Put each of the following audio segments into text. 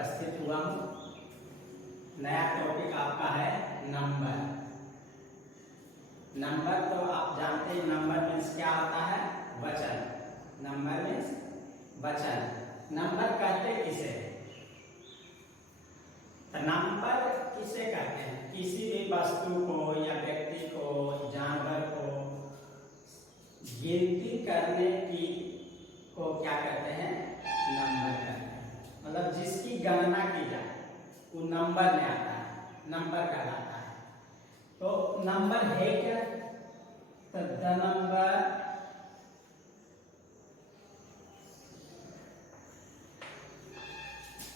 उपस्थित हुआ हूँ। नया टॉपिक आपका है नंबर। नंबर तो आप जानते हैं, नंबर मीन्स क्या होता है? वचन। नंबर मीन्स वचन। नंबर कहते किसे? तो नंबर किसे कहते हैं? किसी भी वस्तु को या व्यक्ति को, जानवर को गिनती करने की को क्या कहते हैं? नंबर कहते हैं। मतलब जिसकी गणना की जाए वो नंबर में आता है, नंबर कहलाता है। तो नंबर है क्या? तो the number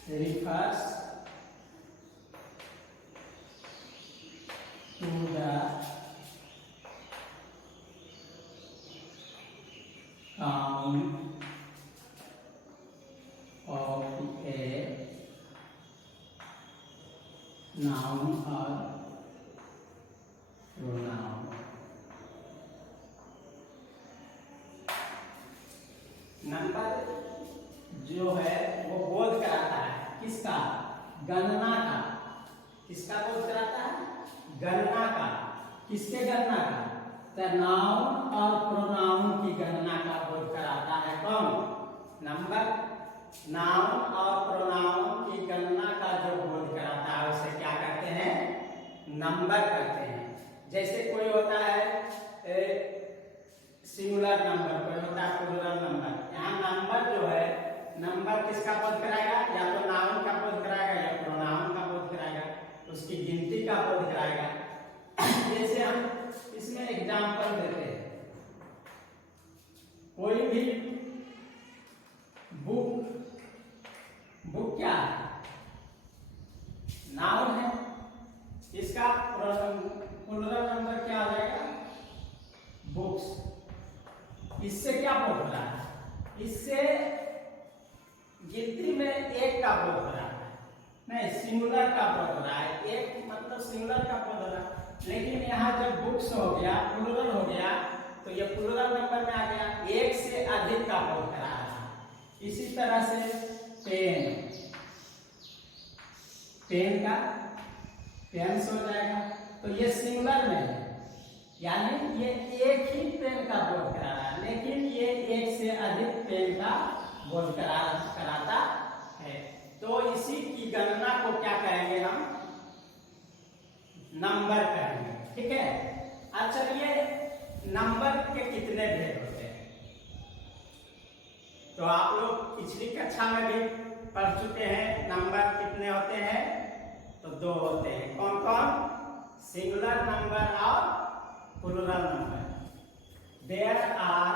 refers to the count of a noun or pronoun। Number जो है वो बोध कराता है किसका? गणना का। किसका बोध कराता है? गणना का। किसके गणना का? तो नाउन और प्रोनाउन की गणना का बोध कराता है। कौन? नंबर। नाउन और प्रोनाउन की गणना का जो बोध कराता है उसे क्या कहते हैं? नंबर कहते हैं। जैसे कोई होता है सिंगुलर नंबर, कोई होता है प्लूरल नंबर। यहाँ नंबर जो है, नंबर किसका बोध कराएगा? या तो नाउन का बोध कराएगा या प्रोनाउन का बोध कराएगा, उसकी गिनती का बोध कराएगा। जैसे हम इसमें एग्जाम्पल देते हैं, कोई भी बुक क्या है? नाउन है। इसका प्लूरल नंबर क्या हो जाएगा? बुक्स। इससे क्या बोध हो रहा है? इससे गिनती में एक का बोध हो रहा है, नहीं सिंगुलर का बोध हो रहा है। एक मतलब सिंगुलर का बोध हो रहा है। लेकिन यहाँ जब बुक्स हो गया, प्लूरल हो गया, तो ये प्लूरल नंबर में आ गया, एक से अधिक का बोध करा रहा है। इसी तरह से पेन का पेन्स हो जाएगा, तो ये सिंगुलर में है, यानी ये एक ही पेन का बोध करा रहा है, लेकिन ये एक से अधिक पेन का बोध कराता है। तो इसी की गणना को क्या कहेंगे हम? नंबर कहेंगे। ठीक है। अब चलिए, नंबर के कितने भेद होते हैं? तो आप लोग पिछली कक्षा में भी पढ़ चुके हैं। नंबर कितने होते हैं? तो दो होते हैं। कौन कौन? सिंगुलर नंबर और plural number. There are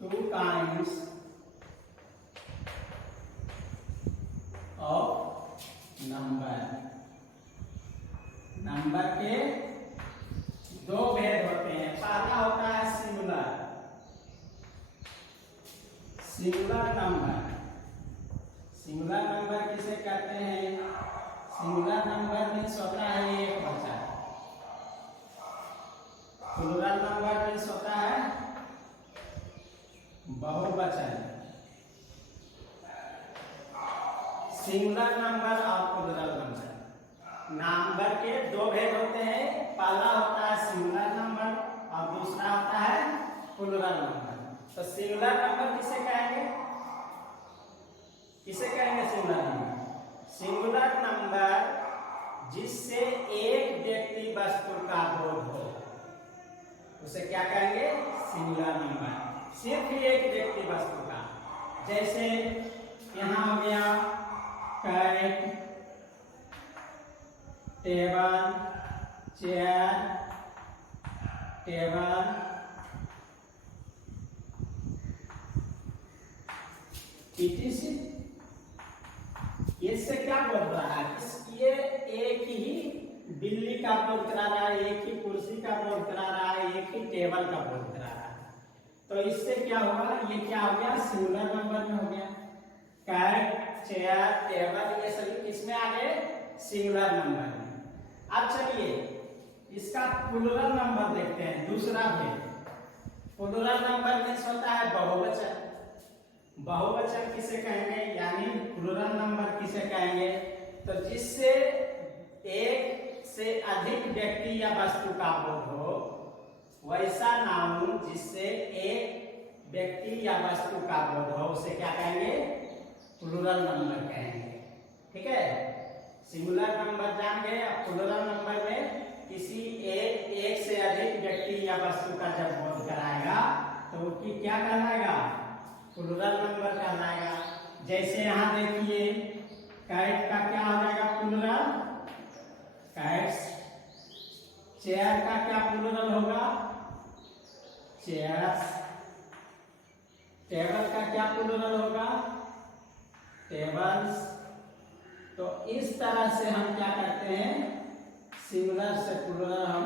two kinds of number। Number के दो भेद होते हैं। पहला होता है सिंगुलर नंबर। सिंगुलर नंबर किसे कहते हैं? सिंगुलर नंबर मीन्स होता है एक वचन। प्लूरल नंबर मीन्स होता है बहुवचन। सिंगुलर नंबर और प्लूरल नंबर, नंबर के दो भेद होते हैं। पहला होता है सिंगुलर नंबर और दूसरा होता है प्लूरल नंबर। तो सिंगुलर नंबर किसे कहेंगे? किसे कहेंगे सिंगुलर नंबर? सिंगुलर नंबर जिससे एक व्यक्ति वस्तु का बोध हो, उसे क्या कहेंगे? Singular number. सिर्फ एक व्यक्ति वस्तु का। जैसे यहाँ हो गया cat, table, chair, table, etc। इससे क्या बोध रहा है? ये एक ही बिल्ली का बोध करा रहा है, एक ही कुर्सी का बोध करा रहा है, एक ही टेबल का बोध करा रहा है। तो इससे क्या हुआ? ये क्या हो गया? सिंगुलर नंबर में हो गया। कैट, चेयर, टेबल, ये सभी किसमें आ गए? सिंगुलर नंबर में। अब चलिए इसका प्लूरल नंबर देखते हैं। दूसरा भेद प्लुरल नंबर मीन्स होता है बहुवचन। बहुवचन किसे कहेंगे, यानी प्लुरल नंबर किसे कहेंगे, तो जिससे एक से अधिक व्यक्ति या वस्तु का बोध हो, वैसा नाउन जिससे एक व्यक्ति या वस्तु का बोध हो उसे क्या कहेंगे, प्लुरल नंबर कहेंगे। ठीक है, सिंगुलर नंबर जान गए। अब प्लुरल नंबर में किसी एक से अधिक व्यक्ति या वस्तु का जब बोध कराएगा तो उसकी क्या कहलाएगा, प्लुरल नंबर कहलाएगा। जैसे यहाँ देखिए कैट का क्या हो जाएगा प्लुरल, कैट्स। चेयर का क्या प्लुरल होगा, चेयर्स। टेबल का क्या प्लुरल होगा, टेबल्स। तो इस तरह से हम क्या करते हैं, सिंगुलर से प्लुरल हम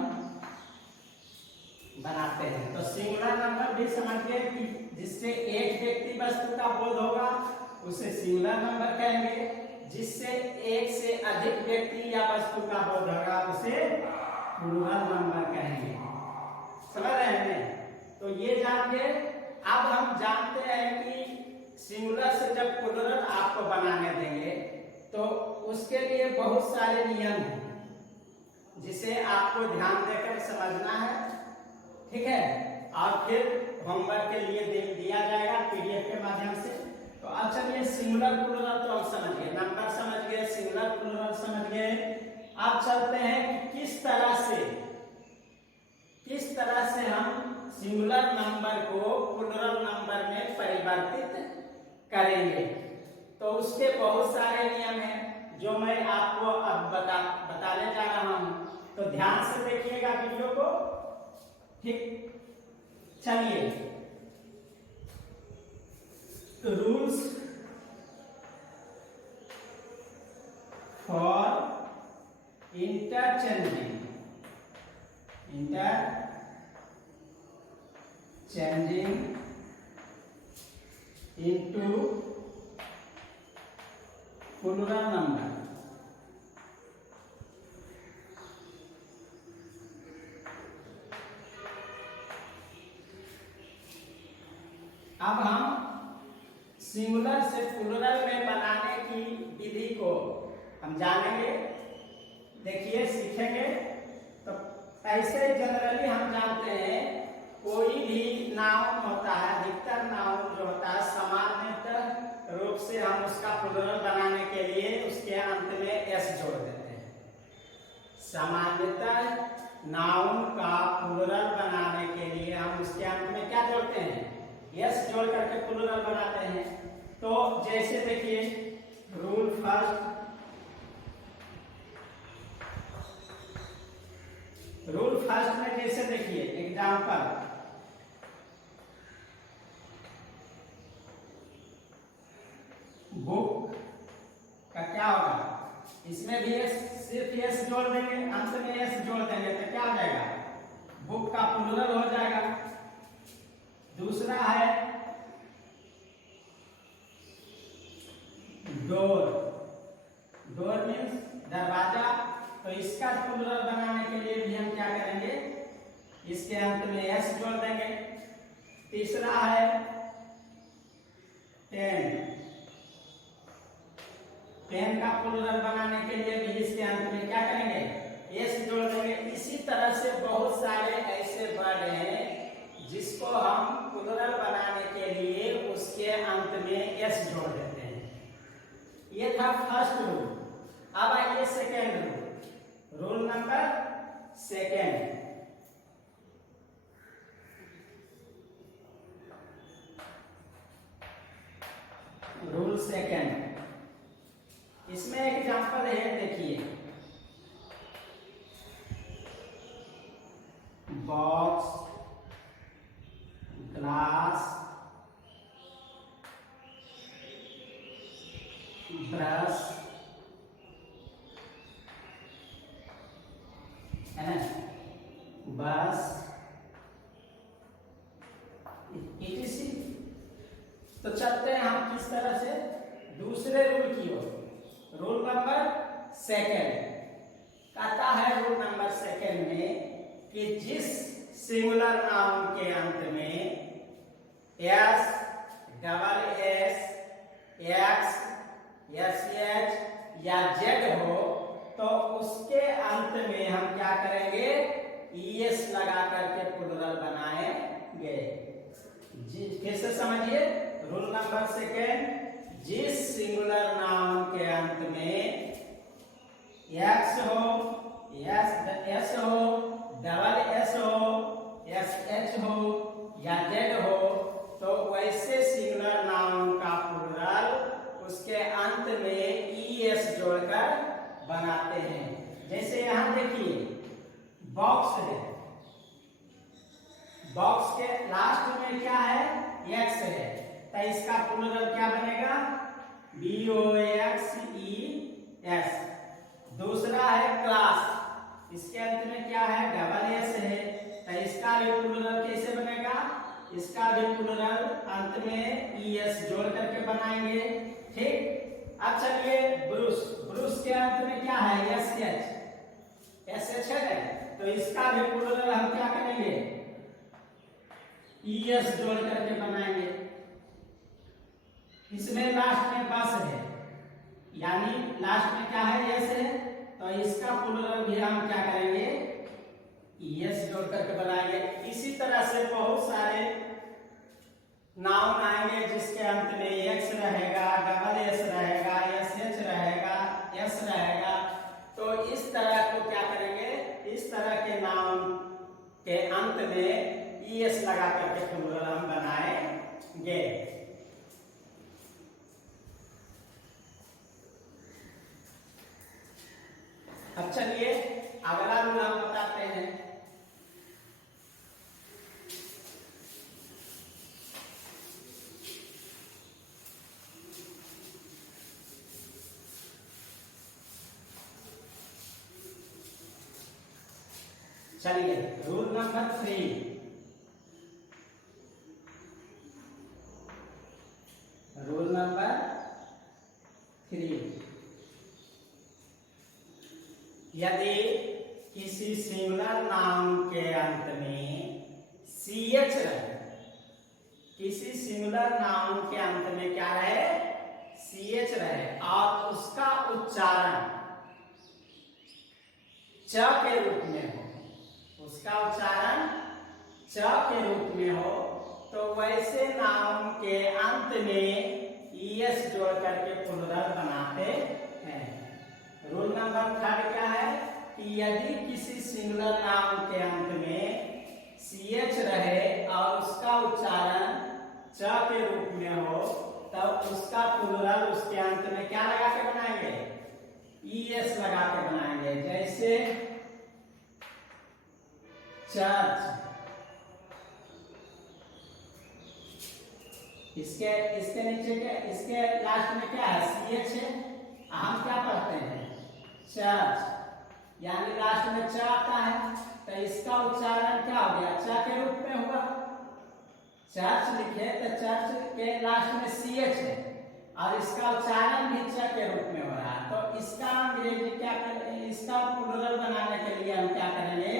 बनाते हैं। तो सिंगुलर नंबर भी समझिए कि जिससे एक व्यक्ति वस्तु का बोध होगा उसे सिंगुलर नंबर कहेंगे, जिससे एक से अधिक व्यक्ति या वस्तु का बोध होगा उसे प्लुरल नंबर कहेंगे। समझ रहे हैं? तो ये जान के अब हम जानते हैं कि सिंगुलर से जब प्लुरल आपको बनाने देंगे तो उसके लिए बहुत सारे नियम हैं जिसे आपको ध्यान देकर समझना है। ठीक है, और फिर होमवर्क के लिए दिया जाएगा पीडीएफ के माध्यम से। तो अब चलिए सिंगुलर प्लुरल तो हम समझ गए, नंबर समझ गए, सिंगुलर प्लुरल समझ गए। अब चलते हैं कि किस तरह से हम सिंगुलर नंबर को प्लुरल नंबर में परिवर्तित करेंगे। तो उसके बहुत सारे नियम हैं जो मैं आपको अब बताने जा रहा हूं, तो ध्यान से देखिएगा वीडियो को। ठीक, चलिए rules for interchanging into plural number. अब हम सिंगुलर से प्लुरल में बनाने की विधि को हम जानेंगे, देखिए सीखेंगे। तो ऐसे जनरली हम जानते हैं कोई भी नाउन होता है, अधिकतर नाउन जो होता है सामान्यतः रूप से हम उसका प्लुरल बनाने के लिए उसके अंत में एस जोड़ देते हैं। सामान्यतः नाउन का प्लुरल बनाने के लिए हम उसके अंत में क्या जोड़ते हैं, एस जोड़ करके प्लुरल बनाते हैं। तो जैसे देखिए रूल फर्स्ट में जैसे देखिए एग्जाम्पल, बुक का क्या होगा, इसमें भी एस, सिर्फ एस जोड़ देंगे, अंत में एस जोड़ देंगे तो क्या हो जाएगा, बुक का प्लुरल हो जाएगा। दूसरा है डोर, डोर मीन्स दरवाजा। तो इसका प्लुरल बनाने के लिए भी हम क्या करेंगे, इसके अंत में एस जोड़ देंगे। तीसरा है पेन, पेन का प्लुरल बनाने के लिए भी इसके अंत में क्या करेंगे, एस जोड़ देंगे। इसी तरह से बहुत सारे ऐसे वर्ड हैं जिसको हम प्लुरल बनाने के लिए उसके अंत में एस जोड़ देते हैं। ये था फर्स्ट रूल। अब आइए second rule, rule number second. Rule second, इसमें एग्जांपल है, देखिए बॉक्स, ग्लास, ब्रश, है ना, बस, etc। तो चलते हैं हम किस तरह से दूसरे रूल की ओर। रूल नंबर सेकेंड कहता है, रूल नंबर सेकेंड में कि जिस सिंगुलर नाउन के अंत में S, double S, x, S H या जेड हो तो उसके अंत में हम क्या करेंगे, ईएस लगा करके प्लुरल बनाएंगे। कैसे समझिए, रूल नंबर सेकेंड, जिस सिंगुलर नाउन के अंत में एक्स हो, एस हो, डबल एस हो, एस एच हो या जेड हो तो वैसे सिंगुलर नाउन का प्लुरल उसके अंत में ईएस जोड़कर बनाते हैं। जैसे यहां देखिए बॉक्स है, बॉक्स के लास्ट में क्या है, एक्स है, तो इसका प्लुरल क्या बनेगा, BOXES। दूसरा है क्लास, इसके अंत में क्या है, डबल एस है, तो इसका भी प्लुरल कैसे बनेगा, इसका भी प्लुरल अंत में ईएस जोड़ करके बनाएंगे। ठीक, अब चलिए ब्रुश, ब्रुश के अंत में क्या है, एस एच है, तो इसका भी प्लुरल हम क्या करेंगे, ईएस जोड़ करके बनाएंगे। इसमें लास्ट में बस है, यानी लास्ट में क्या है, एस है, तो इसका प्लुरल भी हम क्या करेंगे, ईएस जोड़ करके बनाएंगे। इसी तरह से बहुत सारे नाउन आएंगे जिसके अंत में एक्स रहेगा, डबल एस रहेगा, एस एच रहेगा, एस रहेगा, तो इस तरह को क्या करेंगे, इस तरह के नाउन के अंत में ईएस लगा करके प्लुरल हम बनाएंगे। अब चलिए अगला रूल हम बताते हैं। चलिए रूल नंबर 3, रूल नंबर 3, यदि किसी सिंगुलर नाउन के अंत में सीएच रहे, किसी सिंगुलर नाउन के अंत में क्या रहे, सीएच रहे और उसका उच्चारण च के रूप में हो, उसका उच्चारण च के रूप में हो, तो वैसे नाउन के अंत में ईएस जोड़ करके प्लुरल बनाते हैं। रूल नंबर 3 क्या है कि यदि किसी सिंगुलर नाउन के अंत में सीएच रहे और उसका उच्चारण च के रूप में हो, तब उसका प्लुरल उसके अंत में क्या लगा के बनाएंगे, ईएस लगा के बनाएंगे। जैसे चर्च, इसके नीचे क्या, इसके लास्ट में क्या है, सीएच है, हम क्या पढ़ते हैं, चर्च, यानी लास्ट में च आता है, तो इसका उच्चारण क्या हो गया, च के रूप में हुआ। चर्च लिखे तो चर्च के लास्ट में सीएच है और इसका उच्चारण भी च के रूप में हो रहा है, तो इसका अंग्रेजी क्या करेंगे, इसका प्लुरल बनाने के लिए हम क्या करेंगे,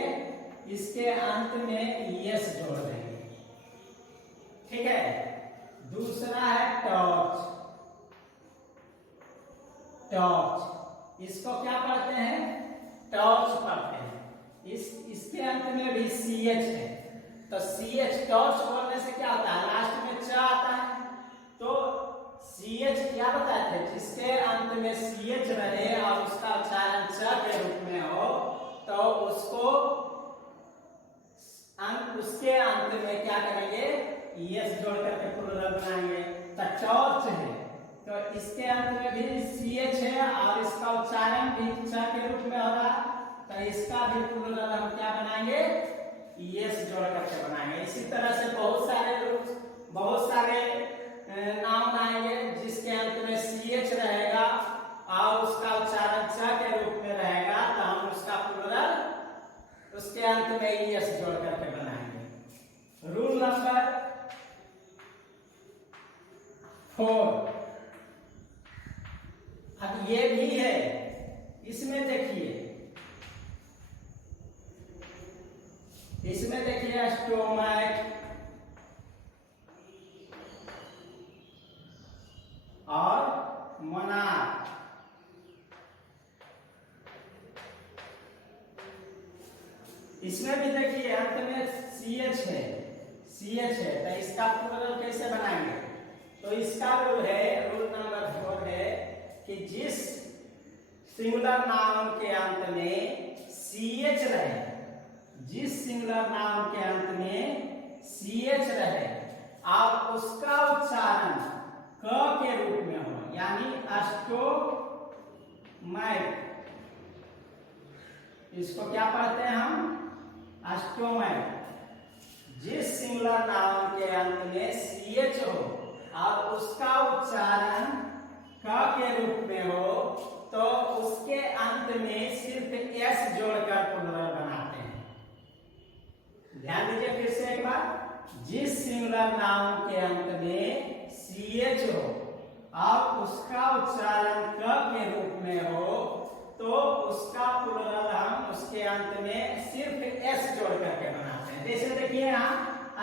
इसके अंत में ईएस जोड़ देंगे। ठीक है, दूसरा है टॉर्च, टॉर्च, इसको क्या पढ़ते हैं, टॉर्च पढ़ते हैं, इसके अंत में भी सीएच है, तो सीएच टॉर्च बोलने से क्या होता है, लास्ट में च आता है, तो सीएच क्या बताए थे, जिसके अंत में सीएच रहे और उसका उच्चारण च के रूप में हो, तो उसको उसके अंत में क्या करेंगे, ईएस जोड़ करके प्लुरल बनाएंगे। तो टॉर्च है, तो इसके अंत में भी सीएच है और इसका उच्चारण भी च के रूप में हो रहा, तो इसका भी प्लुरल हम क्या बनाएंगे, ईएस जोड़ करके बनाएंगे। इसी तरह से बहुत सारे नाउन आएंगे जिसके अंत में सीएच रहेगा और उसका उच्चारण च के रूप में रहेगा, तो हम उसका प्लुरल उसके अंत में ईएस जोड़ करके बनाएंगे। रूल नंबर 4, अब ये भी है, इसमें देखिए, इसमें इसमें देखिए स्टोमक और मोनार्क। इसमें भी देखिए अंत में CH है, CH है, तो इसका प्लूरल कैसे बनाएंगे? तो इसका रूल है, रूल नंबर 4 है कि जिस सिंगुलर नाउन के अंत में CH रहे, जिस सिंगुलर नाउन के अंत में CH रहे और उसका उच्चारण क के रूप में हो, यानी स्टोमैक, इसको क्या पढ़ते हैं हम? स्टोमैक। जिस सिंगुलर नाउन के अंत में CH हो और उसका उच्चारण क के रूप में हो, तो उसके अंत में सिर्फ S जोड़कर प्लूरल बनाते हैं। ध्यान दीजिए फिर से एक बार, जिस सिंगुलर नाउन के अंत में CH हो और उसका उच्चारण क के रूप में हो, तो उसका प्लूरल हम उसके अंत में सिर्फ S जोड़ करके बनाते हैं। जैसे देखिए यहाँ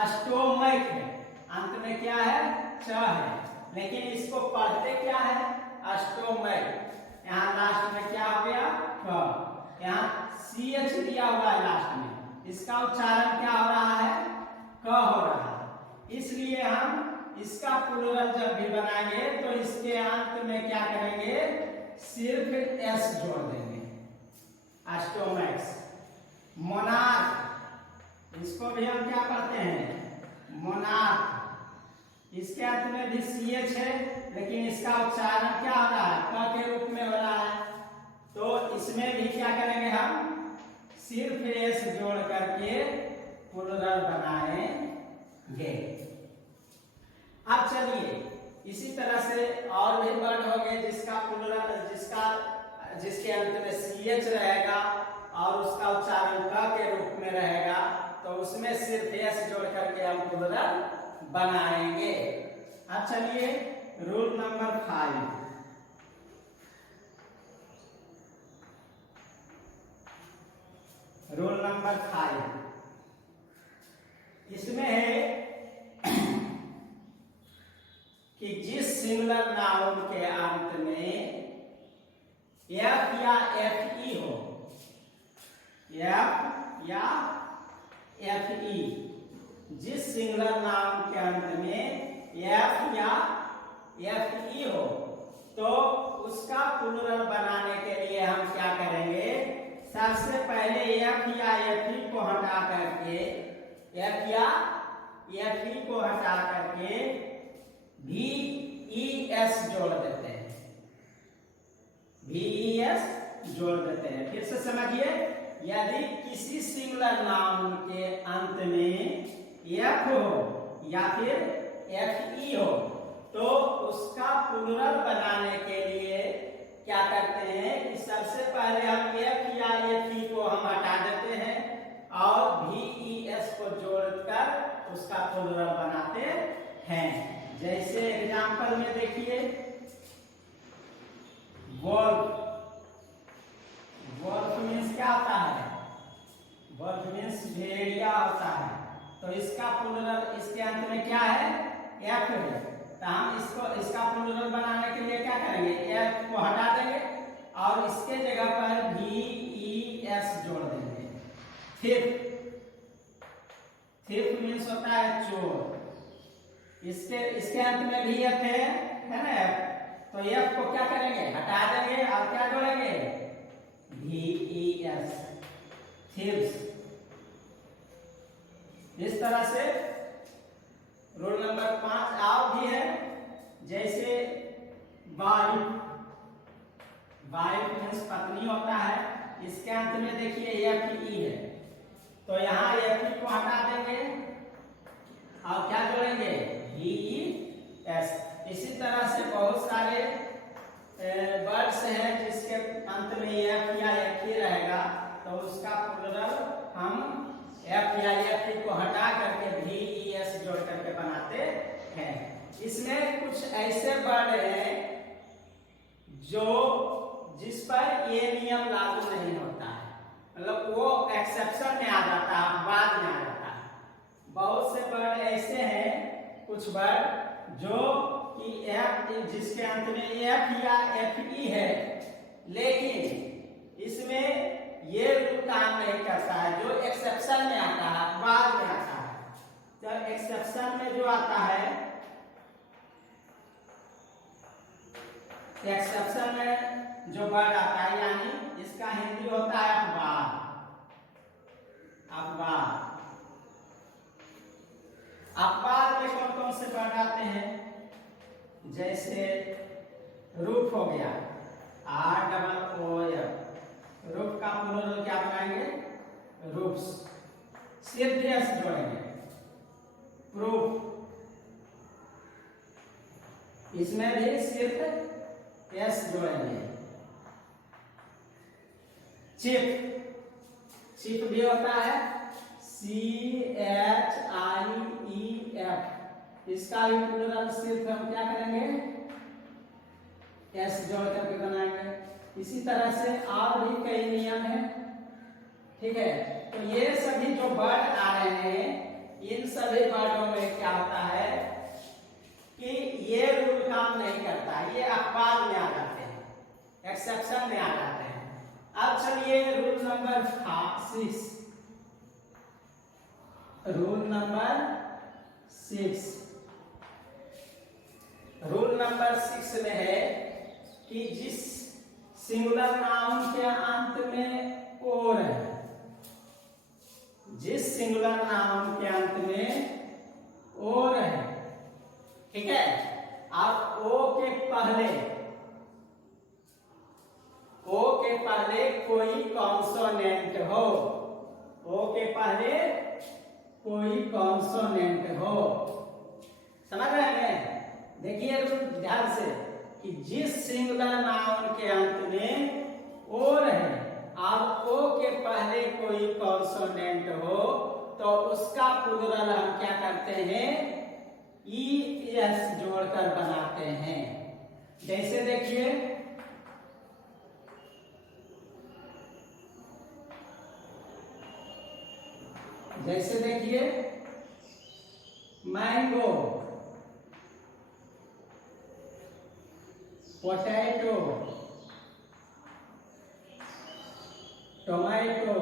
स्टोमैक है, अंत में क्या है? च है, लेकिन इसको पढ़ते क्या है? स्टोमैक। यहाँ लास्ट में क्या हो गया? क। यहाँ CH दिया हुआ है लास्ट में, इसका उच्चारण क्या हो रहा है? क हो रहा है। इसलिए हम इसका प्लूरल जब भी बनाएंगे तो इसके अंत में क्या करेंगे? सिर्फ S जोड़ देंगे। स्टोमैक्स। मोनार्क, इसको भी हम क्या पढ़ते हैं? मोनार्क। इसके अंत में भी CH है, लेकिन इसका उच्चारण क्या हो रहा है? क के रूप में हो रहा है, तो इसमें भी क्या करेंगे हम? सिर्फ S जोड़ करके प्लूरल बनाएंगे। अब चलिए इसी तरह से और भी वर्ड हो गए जिसका प्लूरल, जिसके अंत में CH रहेगा और उसका उच्चारण क के रूप में रहेगा, तो उसमें सिर्फ S जोड़ करके हम प्लूरल बनाएंगे। अब चलिए रूल नंबर 5। रूल नंबर 5 इसमें है कि जिस सिंगुलर नाउन के अंत में F या FE हो, F या FE, जिस सिंगुलर नाउन के अंत में F या FE हो, तो उसका प्लूरल बनाने के लिए हम क्या करेंगे? सबसे पहले F या FE को हटा करके, F या FE को हटा करके VES जोड़ देते हैं, VES जोड़ देते हैं। फिर से समझिए, यदि किसी सिंगुलर नाउन के अंत में F हो या फिर FE हो, तो उसका प्लूरल बनाने के लिए क्या करते हैं कि सबसे पहले हम F या FE को हम हटा देते हैं और VES को जोड़कर उसका प्लूरल बनाते हैं। जैसे एग्जांपल में देखिए, वोल्फ। वोल्फ मीन्स क्या होता है? वोल्फ मीन्स भेड़िया होता है, तो इसका प्लूरल इसके अंत में क्या है? F है, तो हम इसका प्लूरल बनाने के लिए क्या करेंगे? F को हटा देंगे और इसके जगह पर VES जोड़ देंगे। थिफ मीन्स होता है चोर, इसके अंत में भी F है ना F, तो F को क्या करेंगे? हटा देंगे और क्या जोड़ेंगे? VES, thieves. इस तरह से रूल नंबर 5 और भी है, जैसे वाइफ। वाइफ मीन्स पत्नी होता है, इसके अंत में देखिए FE है, तो यहाँ FE को हटा देंगे और क्या जोड़ेंगे? VES। इसी तरह से बहुत सारे वर्ड्स हैं जिसके अंत में F या FE रहेगा, तो उसका प्लूरल हम F या FE को हटा करके VES जोड़ करके बनाते हैं। इसमें कुछ ऐसे वर्ड हैं जो जिस पर ये नियम लागू नहीं होता है, मतलब वो एक्सेप्शन में आ जाता है, बाद में आ जाता बहुत से वर्ड ऐसे हैं, कुछ वर्ड जो कि एफ, जिसके अंत में एफ या एफ ई है, लेकिन इसमें ये रूल काम नहीं करता है। जो एक्सेप्शन में आता है, बाद में आता है। जब एक्सेप्शन में जो आता है, एक्सेप्शन में जो वर्ड आता है, यानी इसका हिंदी होता है अपवाद। अपवाद, अपवाद में कौन कौन से वर्ड आते हैं? जैसे रूफ हो गया, ROOF, रूफ का प्लूरल क्या बनाएंगे? रूफ्स। सिर्फ एस जोड़ेंगे, प्रूफ, इसमें भी सिर्फ एस जोड़ेंगे। चिप, चिप भी होता है CHIEF, इसका भी प्लूरल सिर्फ हम क्या करेंगे? एस जोड़ करके बनाएंगे। इसी तरह से और भी कई नियम है, ठीक है। तो ये सभी जो वर्ड आ रहे हैं, इन सभी वर्डों में क्या होता है कि ये रूल काम नहीं करता, ये अपवाद में आ जाते हैं, एक्सेप्शन में आ जाते हैं। अब चलिए rule number 6, rule number 6। Rule number 6 में है कि जिस सिंगुलर नाउन के अंत में और है, जिस सिंगुलर नाउन के अंत में और है, ठीक है। अब ओ के पहले कोई कॉन्सोनेंट हो, ओ के पहले कोई कॉन्सोनेंट हो, समझ रहे हैं? देखिए ध्यान से कि जिस सिंगुलर नाउन के अंत में और है, अब ओ के पहले कोई कॉन्सोनेंट हो, तो उसका प्लूरल हम क्या करते हैं? ES जोड़कर बनाते हैं। जैसे देखिए, मैंगो, पोटैटो, टोमेटो,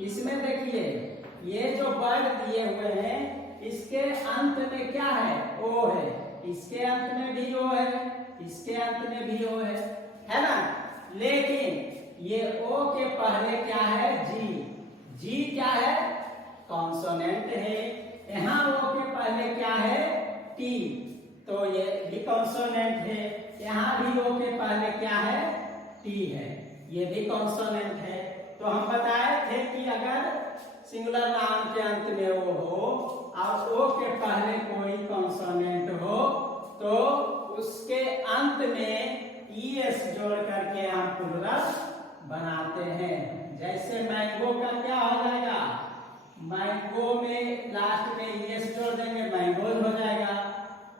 इसमें देखिए ये जो वर्ड दिए हुए हैं, इसके अंत में क्या है? ओ है। इसके अंत में भी ओ है, इसके अंत में भी ओ है ना? लेकिन ये ओ के पहले क्या है? जी। जी क्या है? कॉन्सोनेंट है। यहाँ ओ के पहले क्या है? टी, तो ये भी कॉन्सोनेंट है। यहाँ भी ओ के पहले क्या है? टी है, ये भी कॉन्सोनेंट है। तो हम बताए थे कि अगर सिंगुलर नाउन के अंत में ओ हो और ओ के पहले कोई कॉन्सोनेंट हो, तो उसके अंत में ES जोड़ करके हम प्लूरल बनाते हैं। जैसे मैंगो का क्या हो जाएगा? मैंगो में लास्ट में ES जोड़ देंगे, मैंगोज हो जाएगा।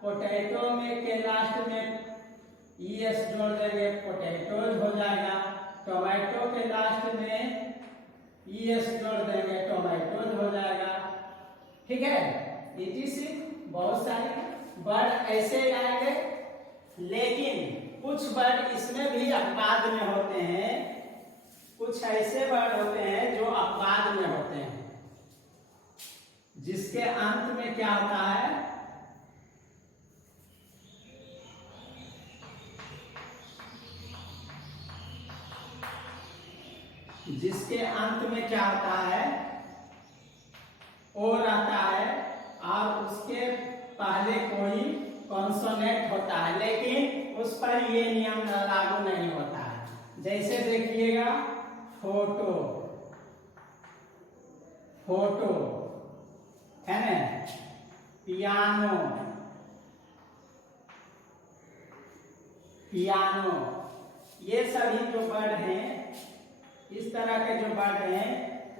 पोटैटो में के लास्ट में ES जोड़ देंगे, पोटैटोज हो जाएगा। टोमेटो के लास्ट में ES जोड़ देंगे, टोमेटोज हो जाएगा, ठीक है। ETC बहुत सारे वर्ड ऐसे आएंगे, लेकिन कुछ वर्ड इसमें भी अपवाद में होते हैं। कुछ ऐसे वर्ड होते हैं जो अपवाद में होते हैं, जिसके अंत में क्या होता है? जिसके अंत में क्या होता है? और आता है और उसके पहले कोई कॉन्सोनेंट होता है, लेकिन उस पर ये नियम लागू नहीं होता है। जैसे देखिएगा, फोटो, फोटो है ना, पियानो, पियानो, ये सभी जो वर्ड हैं, इस तरह के जो वर्ड हैं,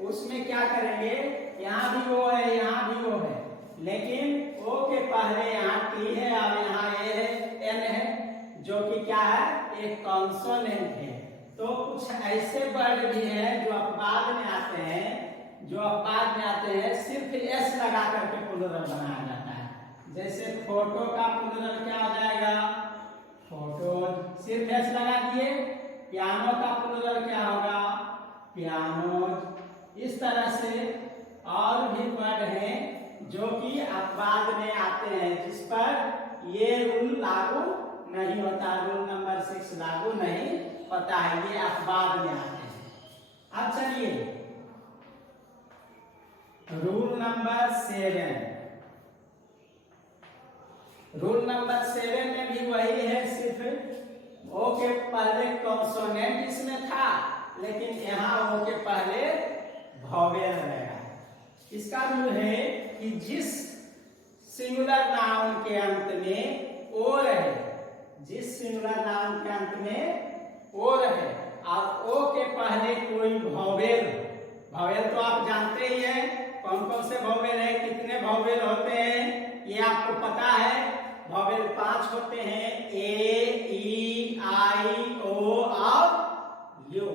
उसमें क्या करेंगे? यहाँ भी ओ है, यहाँ भी ओ है, लेकिन ओ के पहले यहाँ टी है और यहाँ ए है, एन है, जो कि क्या है? एक कॉन्सोनेंट है। तो कुछ ऐसे वर्ड भी हैं जो अपवाद में आते हैं, जो अपवाद में आते हैं सिर्फ एस लगा करके प्लूरल बनाया जाता है। जैसे फोटो का प्लूरल क्या हो जाएगा? फोटोज, सिर्फ एस लगा दिए। पियानो का प्लूरल क्या होगा? पियानोज। इस तरह से और भी वर्ड हैं जो कि अपवाद में आते हैं, जिस पर ये रूल लागू नहीं होता, रूल नंबर 6 लागू नहीं होता है, ये अपवाद में आते हैं। अब चलिए रूल नंबर 7। रूल नंबर 7 में भी वही है, सिर्फ ओ के पहले कॉन्सोनेंट इसमें था, लेकिन यहाँ ओ के पहले वॉवेल रहेगा। इसका रूल है कि जिस सिंगुलर नाउन के अंत में ओ रहे, जिस सिंगुलर नाउन के अंत में ओ रहे और ओ के पहले कोई वॉवेल, वॉवेल तो आप जानते ही हैं कौन कौन से वॉवेल है, कितने वॉवेल होते हैं ये आपको पता है। वॉवेल 5 होते हैं, ए, ई, आई, ओ और यू।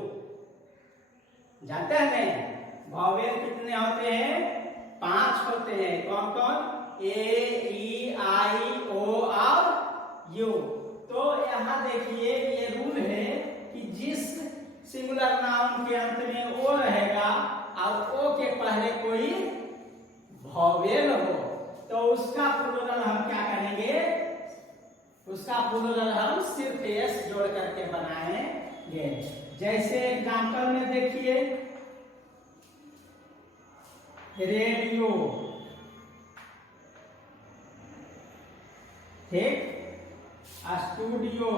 जानते हैं वॉवेल कितने होते हैं? 5 होते हैं। कौन कौन? ए, ई, आई, ओ और यू। तो यहाँ देखिए ये रूल है कि जिस सिंगुलर नाउन के अंत में ओ रहेगा और ओ के पहले कोई वॉवेल हो तो उसका प्लूरल हम क्या करेंगे? उसका प्लूरल हम सिर्फ एस जोड़ करके बनाएंगे। जैसे एग्जांपल में देखिए रेडियो, ठीक, स्टूडियो,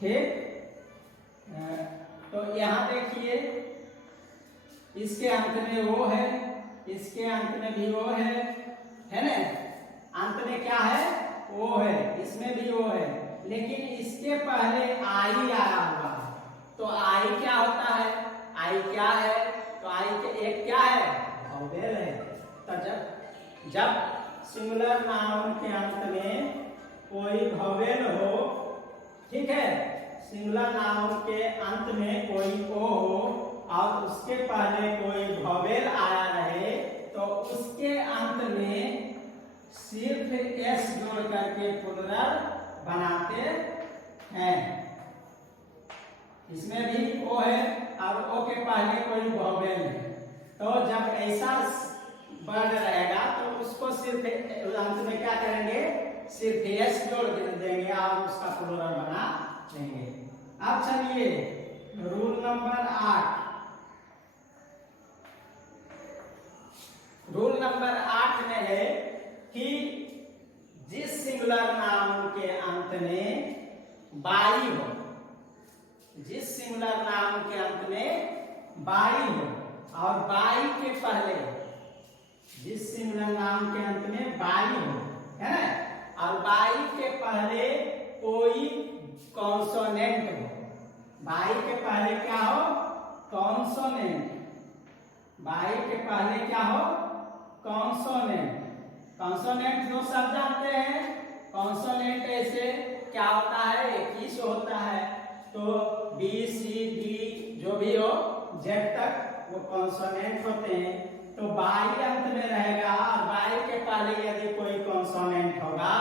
ठीक। तो यहां देखिए इसके अंत में वो है, इसके अंत में भी वो है ना? अंत में क्या है? ओ है, इसमें भी ओ है, लेकिन इसके पहले आई आया हुआ। तो आई क्या होता है? आई क्या है? तो आई के एक क्या है? वॉवेल है। तो जब सिंगुलर नाउन के अंत में कोई वॉवेल हो, ठीक है, सिंगुलर नाउन के अंत में कोई ओ हो और उसके पहले कोई वॉवेल आया रहे तो उसके अंत में सिर्फ एस जोड़ करके प्लूरल बनाते हैं। इसमें भी ओ है और ओ के पहले कोई वॉवेल है। तो जब ऐसा वर्ड रहेगा तो उसको सिर्फ अंत में क्या करेंगे? सिर्फ एस जोड़ देंगे और उसका प्लूरल बना देंगे। अब चलिए रूल नंबर 8। रूल नंबर 8 में है कि जिस सिंगुलर नाउन के अंत में बाई हो, जिस सिंगुलर नाउन के अंत में बाई हो और बाई के पहले, जिस सिंगुलर नाउन के अंत में बाई हो, है ना, और बाई के पहले कोई कॉन्सोनेंट हो, बाई के पहले क्या हो? कॉन्सोनेंट। बाई के पहले क्या हो? कॉन्सोनेंट। कॉन्सोनेंट जो सब जानते हैं, कॉन्सोनेंट ऐसे क्या होता है? एक ही से होता है। तो बी, सी, डी जो भी हो, जेड तक वो कॉन्सोनेंट होते हैं। तो बाई अंत में रहेगा और बाई के पहले यदि कोई कॉन्सोनेंट होगा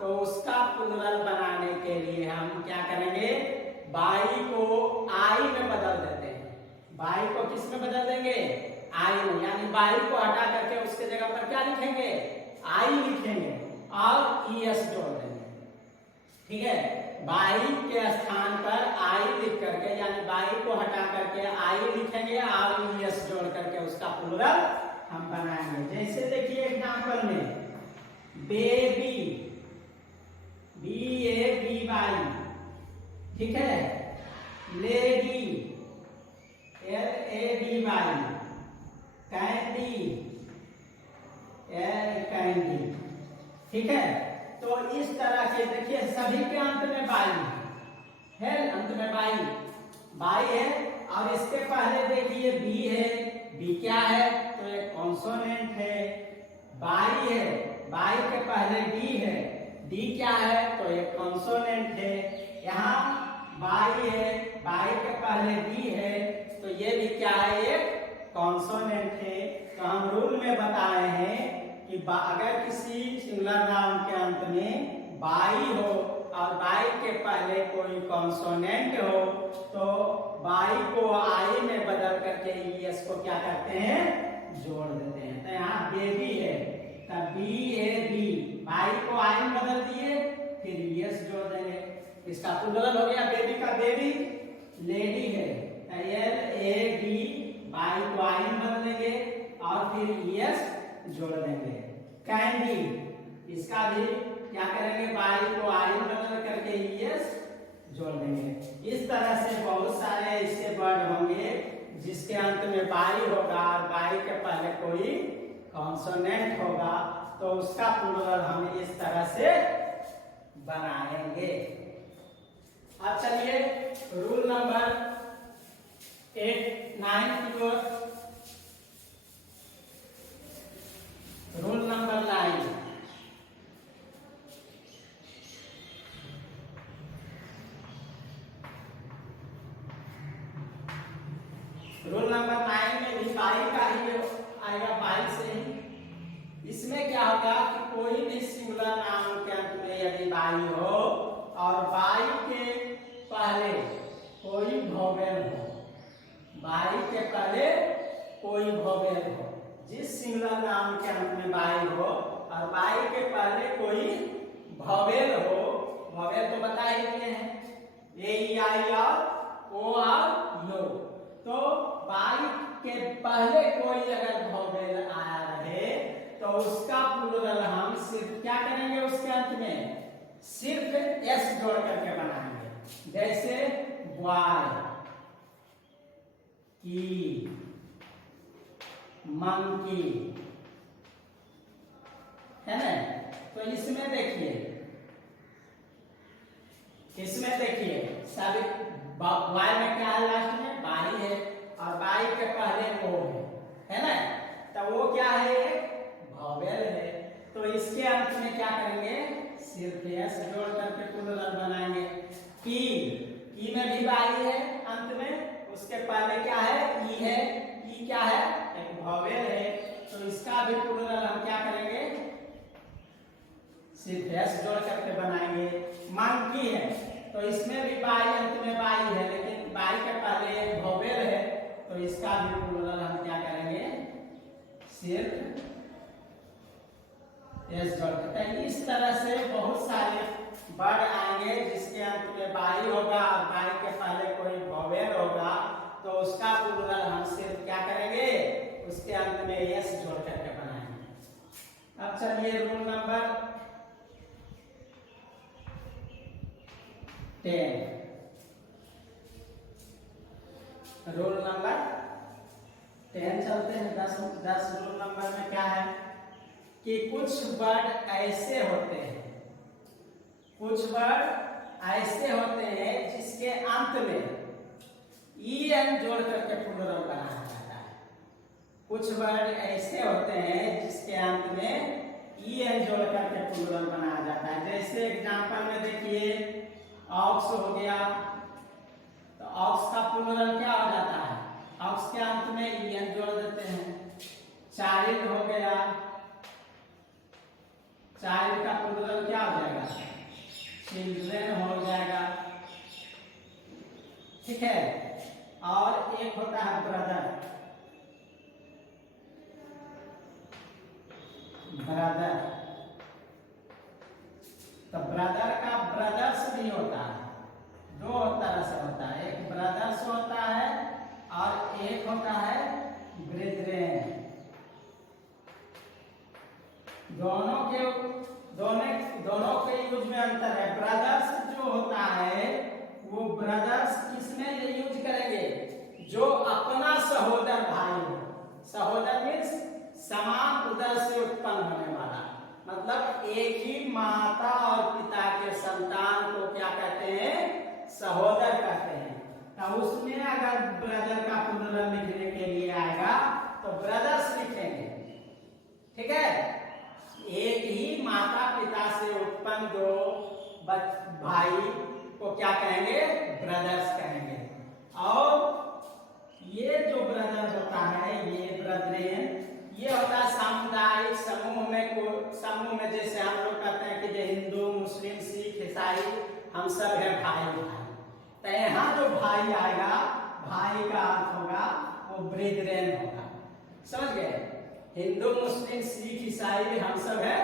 तो उसका प्लूरल बनाने के लिए हम क्या करेंगे? बाई को आई में बदल देते हैं। बाई को किस में बदल देंगे? आई में। यानी बाई को हटा करके उसके जगह पर क्या लिखेंगे? आई लिखेंगे और ईएस जोड़ देंगे। ठीक है, बाई के स्थान पर आई लिख करके, यानी बाई को हटा करके आई लिखेंगे और ईएस जोड़ करके उसका प्लूरल हम बनाएंगे। जैसे देखिए एग्जांपल में baby, B A B Y, ठीक है, lady, L A D Y, candy, L candy, ठीक है। तो इस तरह के देखिए सभी के अंत में बाई है, अंत में बाई है और इसके पहले देखिए बी है। बी क्या है? तो एक कॉन्सोनेंट है। बाई है, बाई के पहले डी है। डी क्या है? तो एक कॉन्सोनेंट है। यहाँ बाई है, बाई के पहले डी है तो ये भी क्या है, एक कॉन्सोनेंट है। तो हम रूल में बताए हैं कि अगर किसी सिंगुलर नाउन के अंत में बाई हो और बाई के पहले कोई कॉन्सोनेंट हो तो बाई को आई में बदल करके ईएस को क्या करते हैं, जोड़ देते हैं। तो यहाँ बेबी है, तब बी है बी, बाई को आई में बदल दिए, फिर ईएस जोड़ देंगे। इसका प्लूरल हो गया बेबी का बेबी। लेडी है, एल ए डी, बाई को आई में बदलेंगे और फिर ईएस जोड़ देंगे। कैंडी, इसका भी क्या करेंगे, बाई को आई में बदल करके ईएस जोड़ देंगे। इस तरह से बहुत सारे ऐसे वर्ड होंगे जिसके अंत में बाई होगा और बाई के पहले कोई कॉन्सोनेंट होगा, तो उसका प्लूरल हम इस तरह से बनाएंगे। अब चलिए रूल नंबर 9 की ओर। रूल नंबर 9, रूल नंबर 9 में भी बाई का ही आएगा, बाई से ही। इसमें क्या होगा कि कोई भी सिंगुलर नाउन के अंत में यदि बाई हो और बाई के पहले कोई वोवेल हो, बाई के पहले कोई वोवेल हो, जिस सिंगुलर नाउन के अंत में बाई हो और बाई के पहले कोई वोवेल हो, वोवेल तो बता ही दिए हैं, ए ई आई और ओ और लो। तो बाई के पहले कोई अगर वोवेल आया रहे तो उसका प्लूरल हम सिर्फ क्या करेंगे, उसके अंत में सिर्फ एस जोड़ करके बनाएंगे। जैसे बॉय, की, मंकी, है ना। तो इसमें देखिए सभी बॉय में क्या है, लास्ट में बाई है और बाई के पहले ओ है ना। तो वो क्या है, वोवेल है। तो इसके अंत में क्या करेंगे, सिर्फ एस जोड़ करके प्लूरल बनाएंगे। की में भी बाई है अंत में, उसके पहले क्या है, ई है। ई क्या है, एक वोवेल है। तो इसका भी प्लूरल हम क्या करेंगे, सिर्फ एस जोड़ करके बनाएंगे। मंकी है, तो इसमें भी बाई अंत में बाई है, लेकिन बाई के पहले एक वोवेल है, तो इसका भी प्लूरल हम क्या करेंगे, सिर्फ एस जोड़ करके। इस तरह से बहुत सारे वर्ड आएंगे जिसके अंत में बाई होगा और बाई के पहले कोई वोवेल होगा, तो उसका प्लूरल हम सिर्फ क्या करेंगे, उसके अंत में एस जोड़ करके बनाएंगे। अब चलिए रूल नंबर 10। रूल नंबर 10 चलते हैं। 10 रूल नंबर में क्या है कि कुछ वर्ड ऐसे होते हैं, जिसके अंत में ई एन जोड़ करके प्लूरल बनाया जाता है। कुछ वर्ड ऐसे होते हैं जिसके अंत में ई एन जोड़ करके प्लूरल बनाया जाता है। जैसे एग्जांपल में देखिए, ऑक्स हो गया, तो ऑक्स का प्लूरल क्या हो जाता है, ऑक्स के अंत में ई एन जोड़ देते हैं। चाइल्ड हो गया, चाइल्ड का प्लूरल क्या हो जाएगा, चिल्ड्रेन हो जाएगा, ठीक है। और एक होता है ब्रदर, तो ब्रदर का ब्रदर्स भी होता है, दो तरह से होता है, एक ब्रदर्स होता है और एक होता है ब्रेदरेन। दोनों के यूज में अंतर है। ब्रदर्स जो होता है वो ब्रदर्स किसमें ये यूज करेंगे, जो अपना सहोदर भाई हो। सहोदर मीन्स समान उदर से उत्पन्न होने वाला, मतलब एक ही माता और पिता के संतान को क्या कहते हैं, सहोदर कहते हैं। तो उसमें अगर ब्रदर का प्लूरल लिखने के लिए आएगा तो ब्रदर्स लिखेंगे, ठीक है। एक ही माता पिता से उत्पन्न दो भाई को क्या कहेंगे, ब्रदर्स कहेंगे। और ये में जैसे हम लोग कहते हैं कि जो हिंदू मुस्लिम सिख ईसाई हम सब है भाई भाई, तो यहाँ जो भाई आएगा, भाई का अर्थ होगा वो ब्रेदरेन होगा। समझ गए? हिंदू मुस्लिम सिख ईसाई हम सब है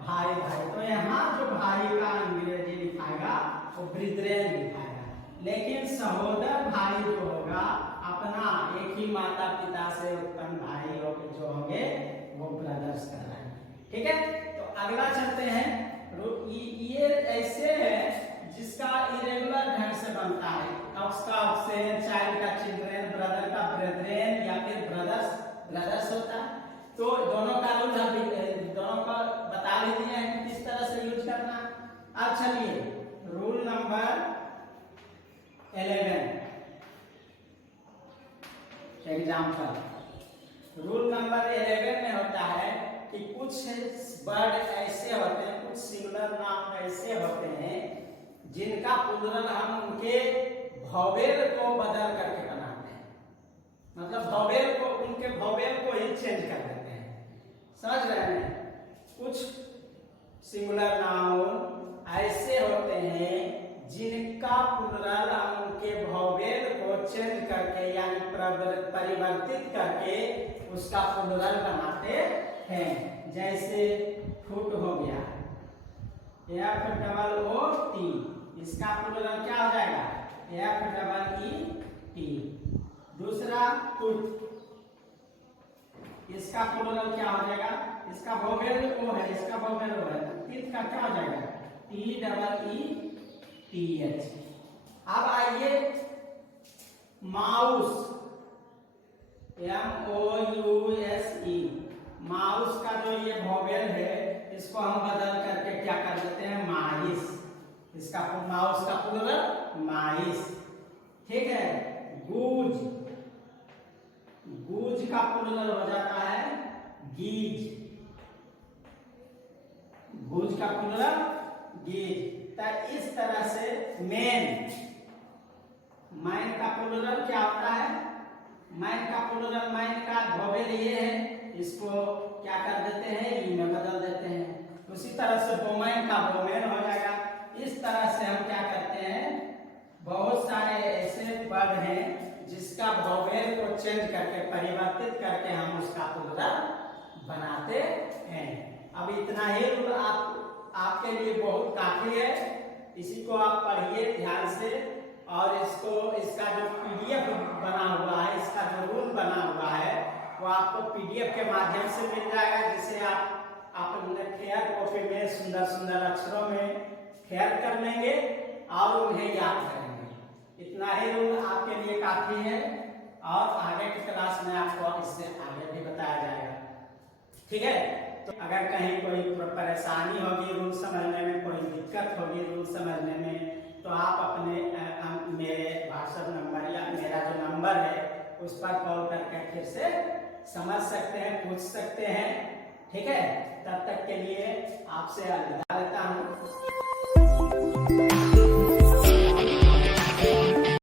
भाई भाई, तो यहाँ जो भाई का अंग्रेजी लिखाएगा वो ब्रेदरेन लिखाएगा। लेकिन सहोदर भाई जो होगा अपना एक ही माता पिता से उत्पन्न भाई जो होंगे वो ब्रदर्स कहलाएंगे। ठीक है, तो अगला चलते हैं। ये ऐसे है जिसका इरेगुलर ढंग से बनता है, ऑक्स का ऑक्सेन, चाइल्ड का चिल्ड्रेन, ब्रदर का ब्रेदरेन या फिर ब्रदर्स ब्रदर्स होता है। तो दोनों का रूल हम दोनों का बता भी दिए हैं कि किस तरह से यूज करना। अब चलिए rule number 11 example. Rule number 11 में होता है कि कुछ वर्ड ऐसे होते हैं, कुछ सिंगुलर नाम ऐसे होते हैं जिनका प्लूरल हम उनके वोवेल को बदल करके बनाते हैं, मतलब वोवेल को, उनके वोवेल को ही चेंज कर देते हैं। समझ रहे हैं? कुछ सिंगुलर नाउन ऐसे होते हैं जिनका प्लूरल हम उनके वोवेल को चेंज करके यानी परिवर्तित करके उसका प्लूरल बनाते हैं। जैसे फुट हो गया, FOOT, इसका प्लूरल क्या हो जाएगा? FEET। दूसरा टूथ, इसका प्लूरल क्या हो जाएगा? इसका वोवेल ओ है, इसका वोवेल ओ है, टीथ का क्या हो जाएगा? TEETH। अब आइए माउस, MOUSE, माउस का जो ये वोवेल है इसको हम बदल करके क्या कर देते हैं? माइस। इसका माउस का प्लूरल माइस। ठीक है, गूज, गूज का प्लूरल हो जाता है गीज, गूज का प्लूरल गीज। तो इस तरह से मैन, मैन का प्लूरल क्या होता है? मैन का प्लूरल, मैन का वोवेल ये है, इसको क्या कर देते हैं? ई में बदल देते हैं। उसी तरह से वोमेन का वोमेन हो जाएगा। इस तरह से हम क्या करते हैं? बहुत सारे ऐसे वर्ड हैं जिसका वोवेल को चेंज करके परिवर्तित करके हम उसका प्लूरल बनाते हैं। अब इतना ही रूल आपके लिए बहुत काफी है। इसी को आप पढ़िए ध्यान से, और इसका जो PDF बना हुआ है, इसका जो रूल बना हुआ है वो आपको PDF के माध्यम से मिल जाएगा, जिसे आप अपने फेयर कॉपी में सुंदर सुंदर अक्षरों में फेयर कर लेंगे और उन्हें याद करेंगे। इतना ही रूल आपके लिए काफी है, और आगे की क्लास में आपको इससे आगे भी बताया जाएगा। ठीक है, तो अगर कहीं कोई परेशानी होगी रूल समझने में, कोई दिक्कत होगी रूल समझने में, तो आप अपने मेरे व्हाट्सएप नंबर या मेरा जो नंबर है उस पर कॉल करके फिर से समझ सकते हैं, पूछ सकते हैं। ठीक है, तब तक के लिए आपसे अलविदा लेता हूँ।